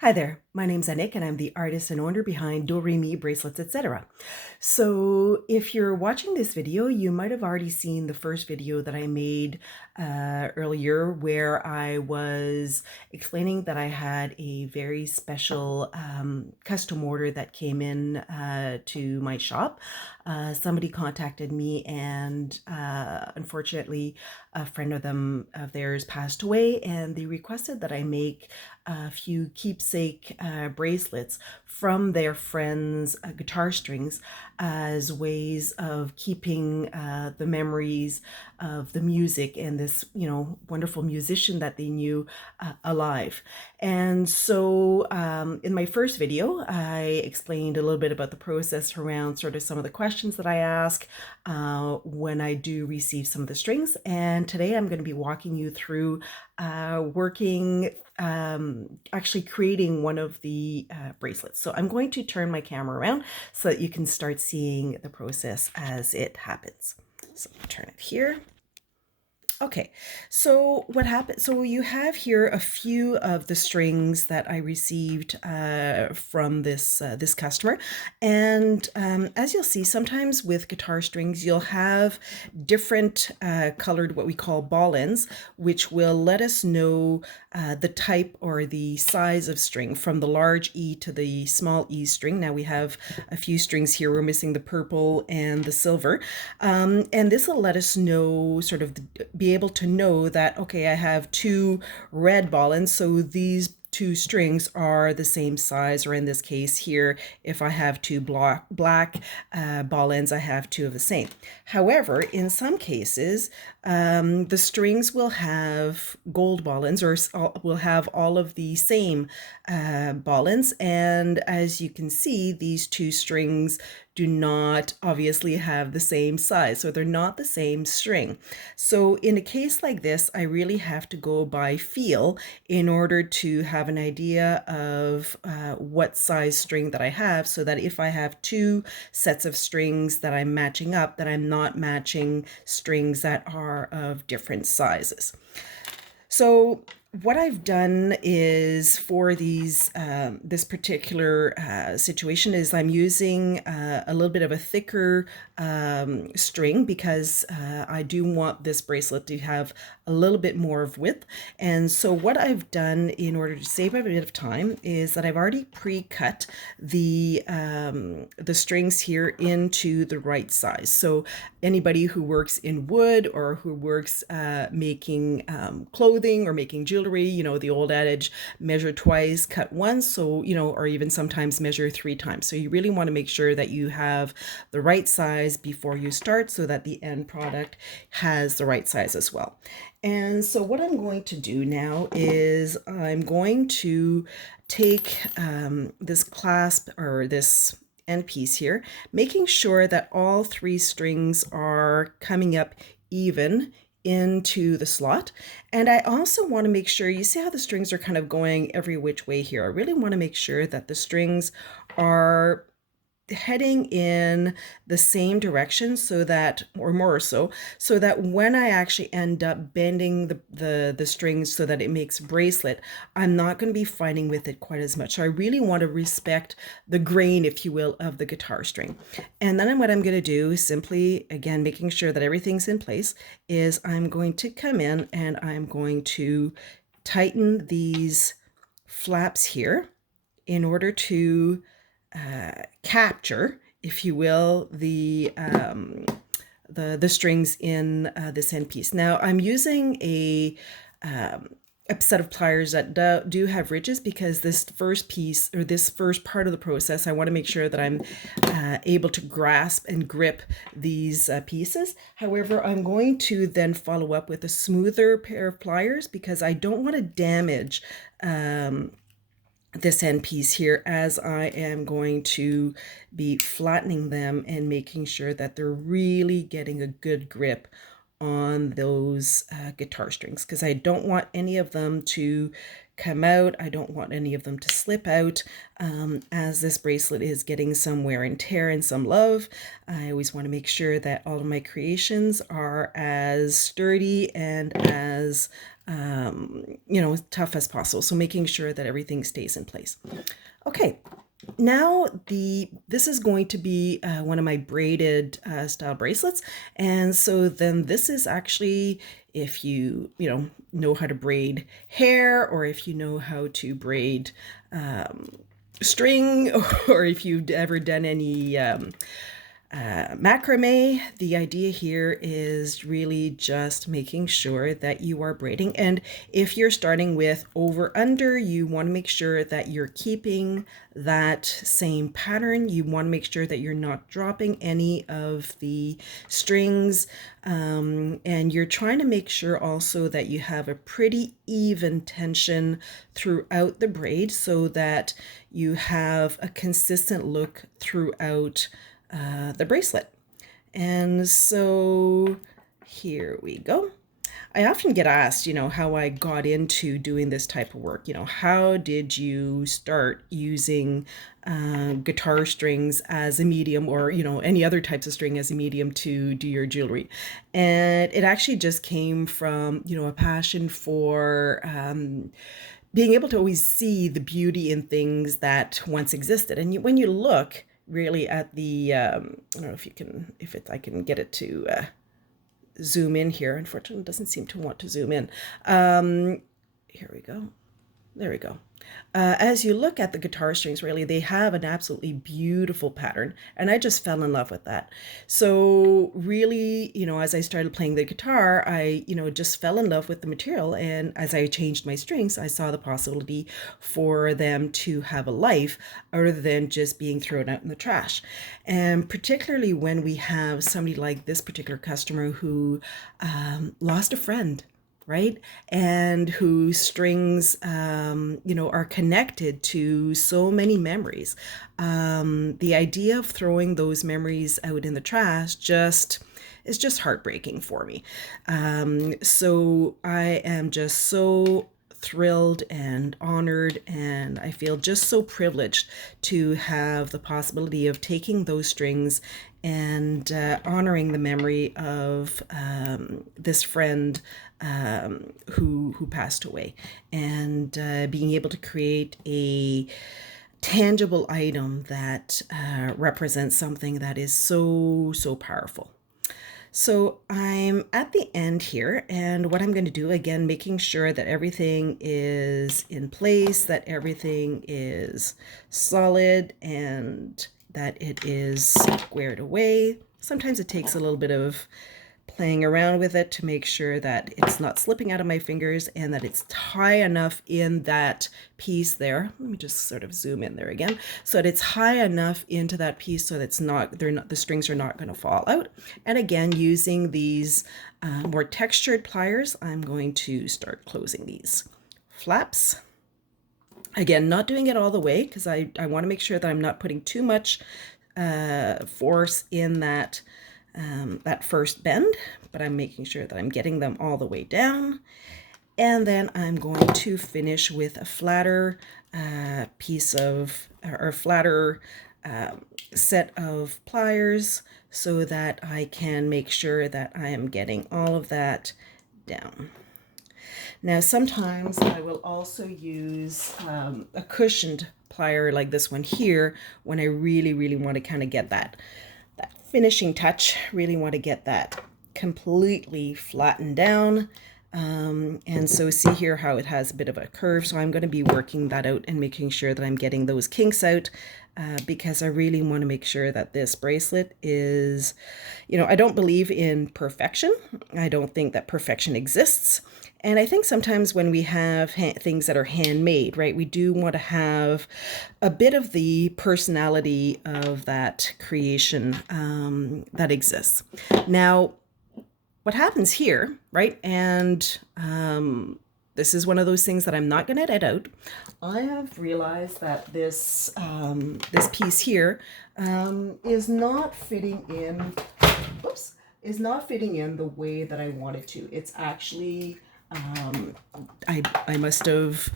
Hi there, my name's Anik and I'm the artist and owner behind Do Re Mi Bracelets, etc. So if you're watching this video, you might have already seen the first video that I made earlier where I was explaining that I had a very special custom order that came in to my shop. Somebody contacted me and unfortunately a friend of theirs passed away, and they requested that I make a few keepsake bracelets from their friends' guitar strings as ways of keeping the memories of the music and this, wonderful musician that they knew alive. And so in my first video, I explained a little bit about the process around sort of some of the questions that I ask when I do receive some of the strings. And today I'm going to be walking you through actually creating one of the bracelets. So I'm going to turn my camera around so that you can start seeing the process as it happens. So I'll turn it here. Okay, so what happened? So you have here a few of the strings that I received from this customer, and as you'll see, sometimes with guitar strings, you'll have different colored what we call ball ends, which will let us know the type or the size of string from the large E to the small E string. Now we have a few strings here. We're missing the purple and the silver, and this will let us know sort of be able to know that, okay, I have two red ball ends, so these two strings are the same size, or in this case here, if I have two black ball ends, I have two of the same. However, in some cases, the strings will have gold ball ends, or will have all of the same ball ends, and as you can see, these two strings do not obviously have the same size, so they're not the same string. So in a case like this, I really have to go by feel in order to have an idea of what size string that I have, so that if I have two sets of strings that I'm matching up, that I'm not matching strings that are of different sizes. So what I've done is for these this particular situation is I'm using a little bit of a thicker string because I do want this bracelet to have a little bit more of width. And so what I've done in order to save a bit of time is that I've already pre-cut the strings here into the right size. So anybody who works in wood or who works making clothing or making jewelry, the old adage, measure twice, cut once, so, or even sometimes measure 3 times. So you really want to make sure that you have the right size before you start so that the end product has the right size as well. And so what I'm going to do now is I'm going to take this clasp or this end piece here, making sure that all 3 strings are coming up even into the slot. And I also want to make sure, you see how the strings are kind of going every which way here. I really want to make sure that the strings are heading in the same direction, so that, or more so that when I actually end up bending the strings so that it makes bracelet, I'm not going to be fighting with it quite as much. So I really want to respect the grain, if you will, of the guitar string. And then what I'm going to do is simply, again, making sure that everything's in place, is I'm going to come in and I'm going to tighten these flaps here in order to capture, if you will, the strings in this end piece. Now I'm using a set of pliers that do have ridges, because this first piece, or this first part of the process, I want to make sure that I'm able to grasp and grip these pieces. However, I'm going to then follow up with a smoother pair of pliers, because I don't want to damage this end piece here, as I am going to be flattening them and making sure that they're really getting a good grip on those guitar strings, because I don't want any of them to come out. I don't want any of them to slip out. As this bracelet is getting some wear and tear and some love, I always want to make sure that all of my creations are as sturdy and as you know, tough as possible. So making sure that everything stays in place. Okay, now this is going to be one of my braided style bracelets, and so then this is actually, if you know how to braid hair, or if you know how to braid string, or if you've ever done any macrame, the idea here is really just making sure that you are braiding. And if you're starting with over under, you want to make sure that you're keeping that same pattern. You want to make sure that you're not dropping any of the strings, and you're trying to make sure also that you have a pretty even tension throughout the braid, so that you have a consistent look throughout the bracelet. And so here we go. I often get asked, how I got into doing this type of work. How did you start using guitar strings as a medium, or, any other types of string as a medium to do your jewelry? And it actually just came from, a passion for being able to always see the beauty in things that once existed. And when you look really at the, I don't know if I can get it to zoom in here. Unfortunately, it doesn't seem to want to zoom in. Here we go. There we go. As you look at the guitar strings, really, they have an absolutely beautiful pattern, and I just fell in love with that. So really, as I started playing the guitar, I, just fell in love with the material, and as I changed my strings, I saw the possibility for them to have a life other than just being thrown out in the trash. And particularly when we have somebody like this particular customer who lost a friend, right? And whose strings, are connected to so many memories. The idea of throwing those memories out in the trash is just heartbreaking for me. So I am just so thrilled and honored, and I feel just so privileged to have the possibility of taking those strings and honoring the memory of this friend who passed away, and being able to create a tangible item that represents something that is so powerful. So I'm at the end here, and what I'm going to do, again, making sure that everything is in place, that everything is solid, and that it is squared away. Sometimes it takes a little bit of playing around with it to make sure that it's not slipping out of my fingers, and that it's high enough in that piece there. Let me just sort of zoom in there again, so that it's high enough into that piece so that the strings are not going to fall out. And again, using these more textured pliers, I'm going to start closing these flaps. Again, not doing it all the way, because I want to make sure that I'm not putting too much force in that first bend, but I'm making sure that I'm getting them all the way down. And then I'm going to finish with a flatter flatter set of pliers, so that I can make sure that I am getting all of that down. Now, sometimes I will also use a cushioned plier like this one here when I really want to kind of get that finishing touch, really want to get that completely flattened down. And so see here how it has a bit of a curve. So I'm going to be working that out and making sure that I'm getting those kinks out, because I really want to make sure that this bracelet is, I don't believe in perfection. I don't think that perfection exists. And I think sometimes when we have things that are handmade, right, we do want to have a bit of the personality of that creation that exists. Now, what happens here, right, and this is one of those things that I'm not going to edit out. I have realized that this piece here is not fitting in. Oops, is not fitting in the way that I want it to. It's actually I must have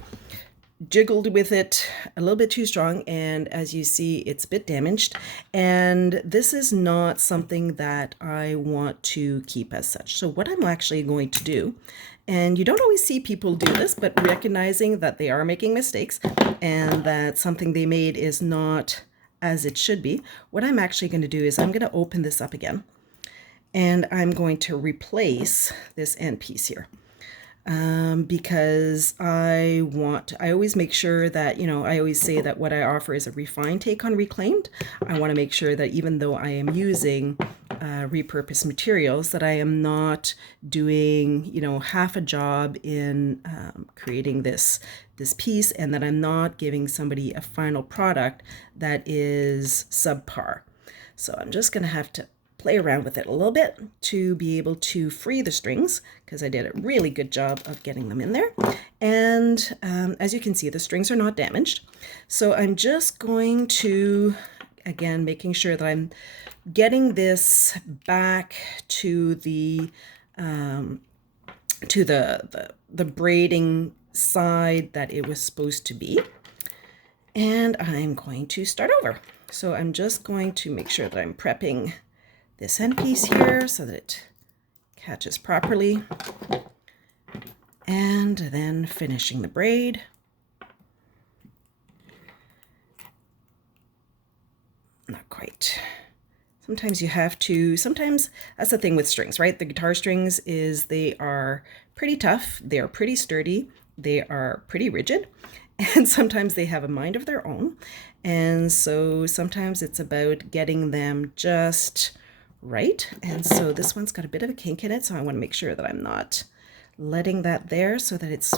jiggled with it a little bit too strong, and as you see, it's a bit damaged, and this is not something that I want to keep as such. So what I'm actually going to do And you don't always see people do this, but recognizing that they are making mistakes and that something they made is not as it should be, what I'm actually going to do is I'm going to open this up again, and I'm going to replace this end piece here. Because I always make sure that, I always say that what I offer is a refined take on reclaimed. I want to make sure that even though I am using repurposed materials, that I am not doing, half a job in creating this piece, and that I'm not giving somebody a final product that is subpar. So I'm just going to have to play around with it a little bit to be able to free the strings, because I did a really good job of getting them in there. And as you can see, the strings are not damaged. So I'm just going to, again, making sure that I'm getting this back to the braiding side that it was supposed to be. And I'm going to start over. So I'm just going to make sure that I'm prepping this end piece here so that it catches properly, and then finishing the braid. Not quite. Sometimes you have to, sometimes that's the thing with strings, right? The guitar strings is they are pretty tough, they are pretty sturdy, they are pretty rigid, and sometimes they have a mind of their own. And so sometimes it's about getting them just right. And so this one's got a bit of a kink in it, so I want to make sure that I'm not letting that there, so that it's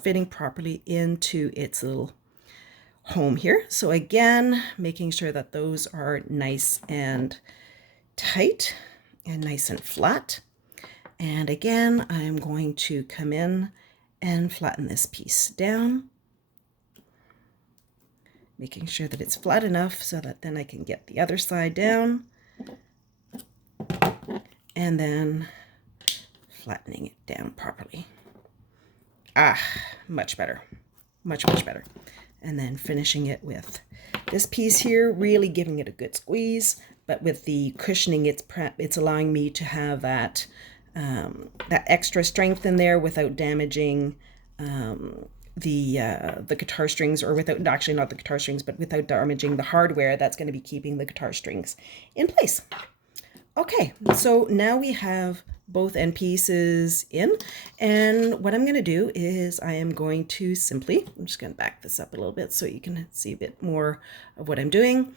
fitting properly into its little home here. So again, making sure that those are nice and tight and nice and flat. And again, I'm going to come in and flatten this piece down, making sure that it's flat enough so that then I can get the other side down, and then flattening it down properly. Much better, much better. And then finishing it with this piece here, really giving it a good squeeze, but with the cushioning, it's allowing me to have that that extra strength in there without damaging the guitar strings, or without, actually not the guitar strings, but without damaging the hardware that's going to be keeping the guitar strings in place. Okay, so now we have both end pieces in, and what I'm going to do is I am going to simply, I'm just going to back this up a little bit so you can see a bit more of what I'm doing.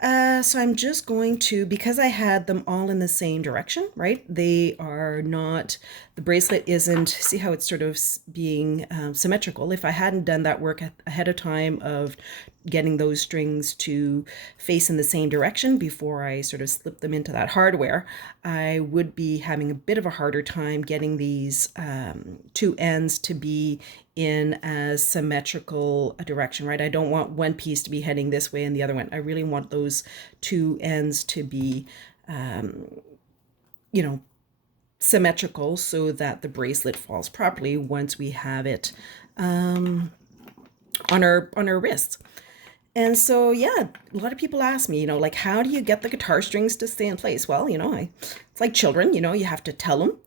So I'm just going to, because I had them all in the same direction, right? They are not, the bracelet isn't, see how it's sort of being symmetrical. If I hadn't done that work ahead of time of getting those strings to face in the same direction before I sort of slip them into that hardware, I would be having a bit of a harder time getting these two ends to be in as symmetrical a direction, right? I don't want one piece to be heading this way and the other one. I really want those two ends to be, symmetrical, so that the bracelet falls properly once we have it on our wrists. And so, yeah, a lot of people ask me, like, how do you get the guitar strings to stay in place? Well, it's like children, you have to tell them.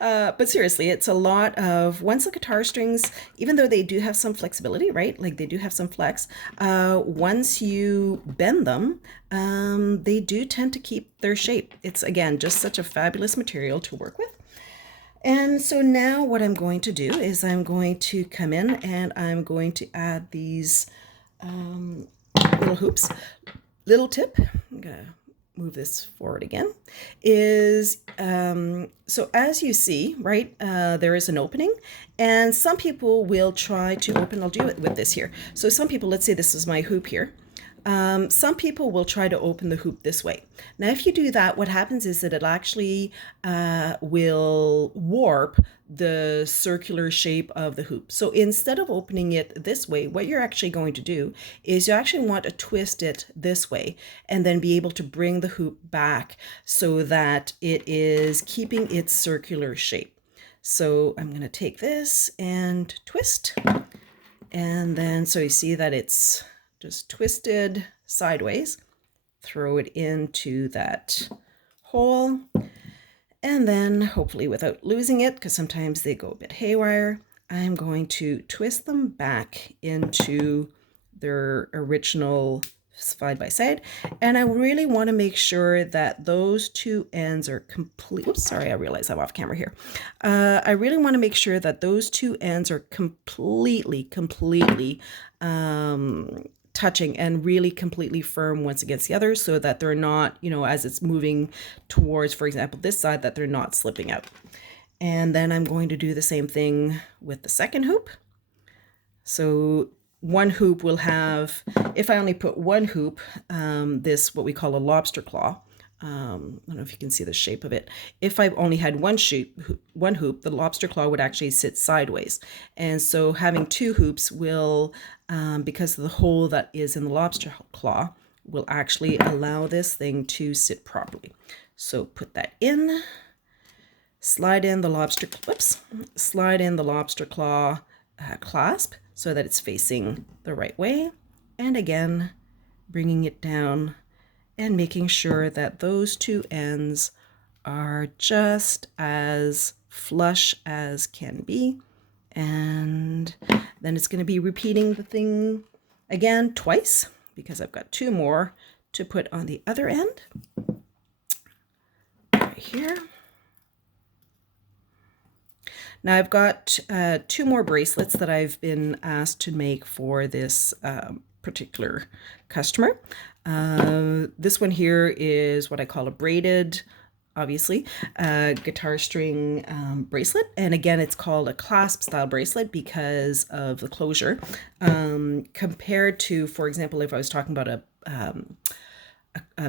But seriously, it's a lot of, once the guitar strings, even though they do have some flexibility, right? Like they do have some flex, once you bend them, they do tend to keep their shape. It's, again, just such a fabulous material to work with. And so now what I'm going to do is I'm going to come in and I'm going to add these little hoops. Little tip, I'm going to move this forward again, is so as you see, right, there is an opening, and some people will try to open, I'll do it with this here. So some people, let's say this is my hoop here. Some people will try to open the hoop this way. Now, if you do that, what happens is that it actually will warp the circular shape of the hoop. So instead of opening it this way, what you're actually going to do is you actually want to twist it this way and then be able to bring the hoop back so that it is keeping its circular shape. So I'm going to take this and twist, and then so you see that it's just twisted sideways, throw it into that hole, And then, hopefully without losing it, because sometimes they go a bit haywire, I'm going to twist them back into their original side by side. And I really want to make sure that those two ends are complete. Oops, sorry, I realize I'm off camera here. I really want to make sure that those two ends are completely touching and really completely firm once against the other, so that they're not, as it's moving towards, for example, this side, that they're not slipping out. And then I'm going to do the same thing with the second hoop. So one hoop will have, if I only put one hoop, this what we call a lobster claw. I don't know if you can see the shape of it. If I only had one hoop, the lobster claw would actually sit sideways. And so having two hoops will, because of the hole that is in the lobster claw, will actually allow this thing to sit properly. So put that in, slide in the lobster claw clasp so that it's facing the right way. And again, bringing it down and making sure that those two ends are just as flush as can be. And then it's going to be repeating the thing again twice, because I've got two more to put on the other end. Right here. Now I've got two more bracelets that I've been asked to make for this particular customer. This one here is what I call a braided, obviously, guitar string bracelet. And again, it's called a clasp style bracelet because of the closure. Compared to, for example, if I was talking about a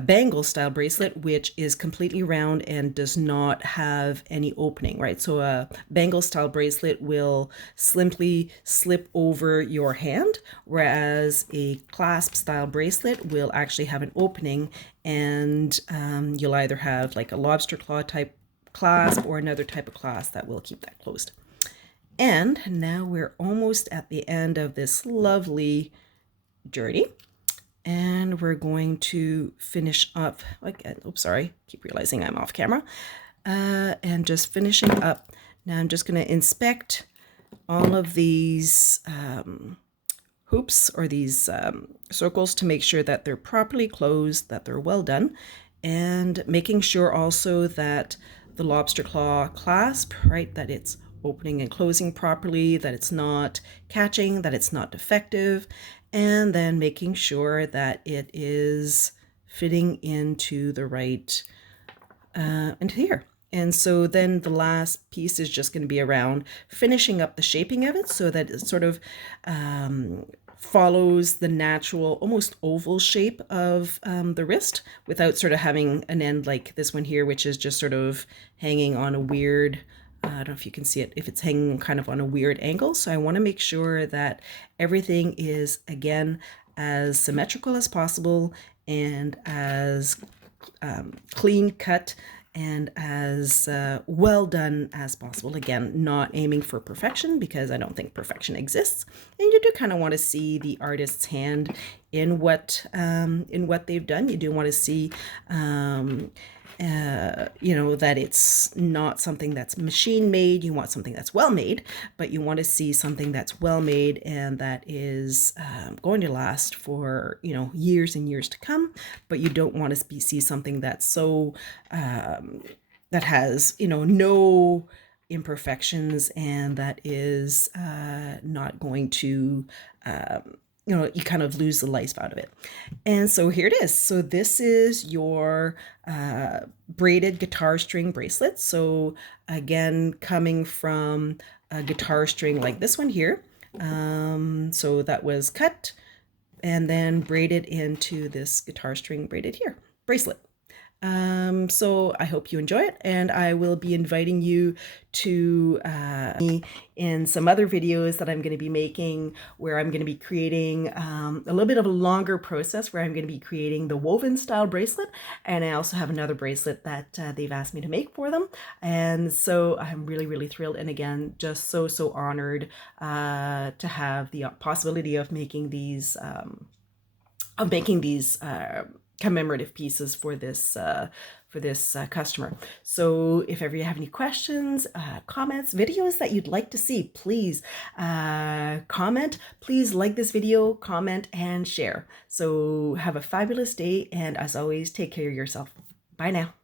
bangle style bracelet, which is completely round and does not have any opening, right? So a bangle style bracelet will simply slip over your hand, whereas a clasp style bracelet will actually have an opening, and you'll either have like a lobster claw type clasp or another type of clasp that will keep that closed. And now we're almost at the end of this lovely journey. And we're going to finish up again. Oops, sorry, keep realizing I'm off camera. And just finishing up. Now I'm just going to inspect all of these hoops or these circles to make sure that they're properly closed, that they're well done, and making sure also that the lobster claw clasp, right, that it's opening and closing properly, that it's not catching, that it's not defective, and then making sure that it is fitting into the right, into here. And so then the last piece is just going to be around finishing up the shaping of it so that it sort of follows the natural, almost oval shape of the wrist without sort of having an end like this one here, which is just sort of hanging on a weird, I don't know if you can see it, if it's hanging kind of on a weird angle. So I want to make sure that everything is, again, as symmetrical as possible and as clean cut and as well done as possible. Again, not aiming for perfection, because I don't think perfection exists. And you do kind of want to see the artist's hand in what they've done. You do want to see that it's not something that's machine made. You want something that's well made, but you want to see something that's well made and that is going to last for, years and years to come. But you don't want to see something that's so, that has, no imperfections and that is not going to, you kind of lose the life out of it. And so here it is. So this is your braided guitar string bracelet. So again, coming from a guitar string like this one here. So that was cut and then braided into this guitar string braided here bracelet. So I hope you enjoy it, and I will be inviting you to in some other videos that I'm going to be making, where I'm going to be creating a little bit of a longer process, where I'm going to be creating the woven style bracelet. And I also have another bracelet that they've asked me to make for them. And so I'm really, really thrilled. And again, just so honored to have the possibility of making these commemorative pieces for this customer. So if ever you have any questions, comments, videos that you'd like to see, please comment. Please like this video, comment, and share. So have a fabulous day, and as always, take care of yourself. Bye now.